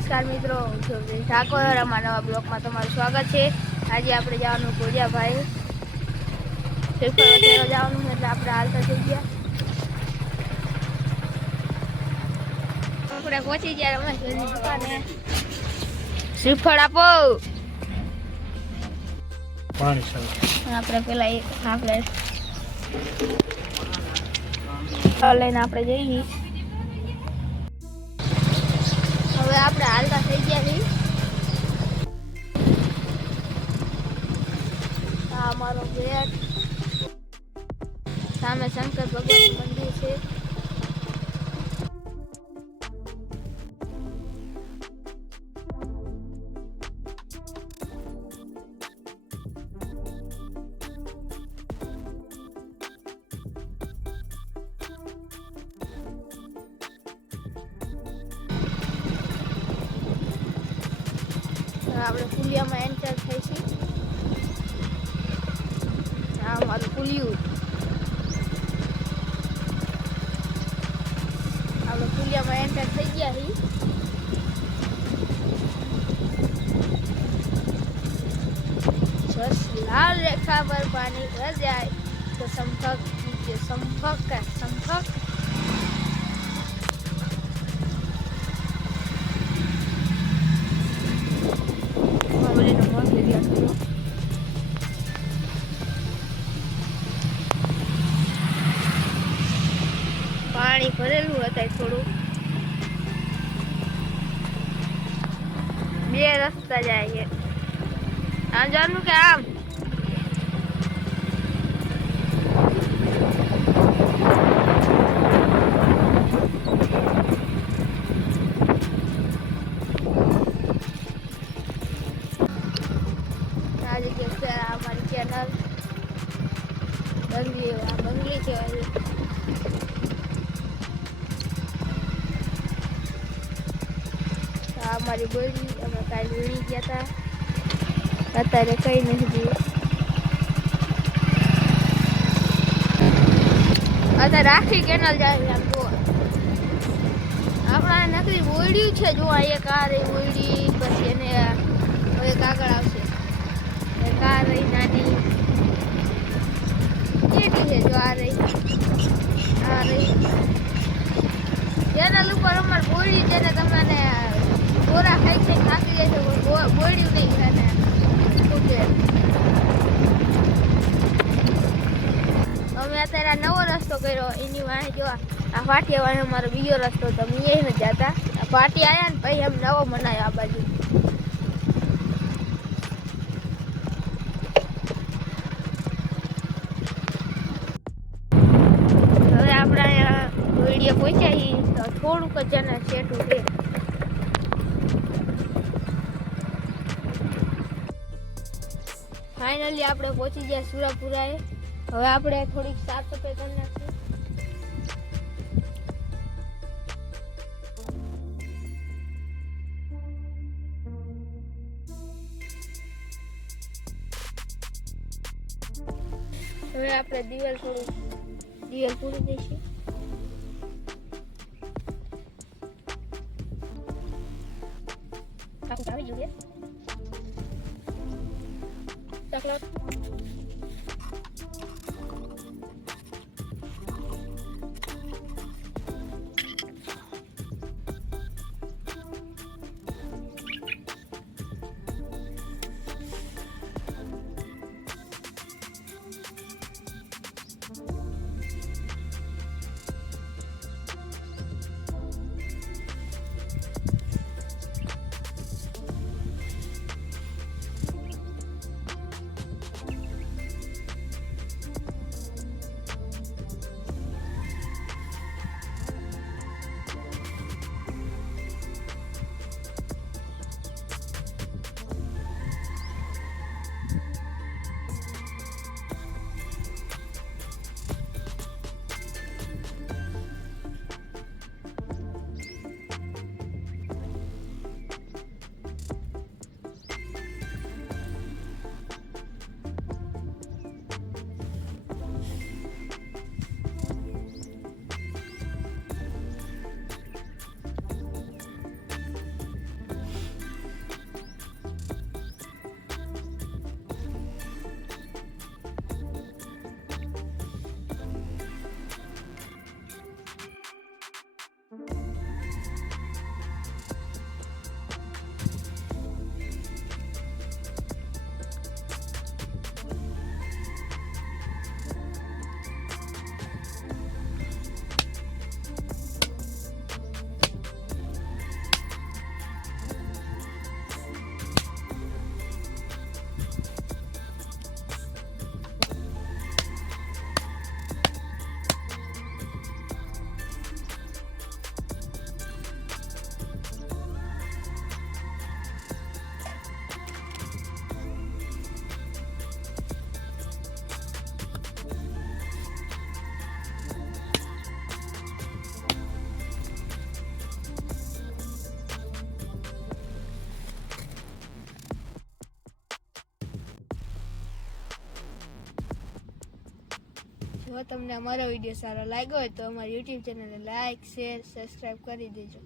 નમસ્કાર મિત્રો, હું છું ઠાકોર. અમારા નવા બ્લોગમાં તમારું સ્વાગત છે. આજે આપણે જવાનું કોડિયાભાઈ શ્રીફળ તેરો જવાનું એટલે આપણે હાલતા થઈ ગયા. આપણે પહોંચી ગયા રમેશભાઈની દુકાને. શ્રીફળ આપો. આપણે પેલા આપણે લઈને આપણે જઈએ. હવે આપણે હાલતા થઈ ગયા છીએ. આ અમારો ગેટ, સામે શંકર ભગવાનનું મંદિર છે. આપણે પુલિયામાં એન્ટર થઈ છીએ. આ અમારું પુલિયું. આપણે પુલિયામાં એન્ટર થઈ ગયા છીએ. લાલ રેખા પર પાણી ભર જાય તો સંપર્ક પાણી ભરેલું હતા થોડું. બે રસ્તા જાય છે. આમ જવાનું કે આમ? આ જગ્યા અમારી ચેનલ બંગલી છે. અમારી બોલી અમે કાલે વીણી ગયા હતા, અત્યારે કઈ નથી. અત્યારે રાખી કેનલ જાય. આમ જો આપણા નકરી બોયડ્યું છે. જો એક આ રહી બોયડી, પછી એને એક આગળ આવશે એક આ રહી નાની કેટી છે. જો આ રહી ચેનલ ઉપર અમારે બોયડી છે ને તમને ગોરા ખાઈ છે, થાકી જાય છે, બોયડ્યું નહીં છે ને. અમે અત્યારે નવો રસ્તો કર્યો. એની વાંહે જો આ ફાટી વાંહે અમારો બીજો રસ્તો તો અમે એ નથી જતા. આ ફાટી આવ્યા ને પછી અમે નવો બનાવ્યો આ બાજુ. હવે આપણે અહીંયા વિડીયો પહોંચ્યા તો થોડુંક જ જણા છેટું છે. ફાઇનલી આપણે પહોંચી ગયા સુરાપુરાએ. હવે આપણે થોડીક સાફ સફાઈ કરી નાખીએ. હવે આપણે દિવાલ પૂરી દઈશું. આવી જોઈએ ચોકલેટ. જો તમને અમારો વિડીયો સારો લાગ્યો હોય તો અમારી યુટ્યુબ ચેનલને લાઇક શેર સબસ્ક્રાઈબ કરી દેજો.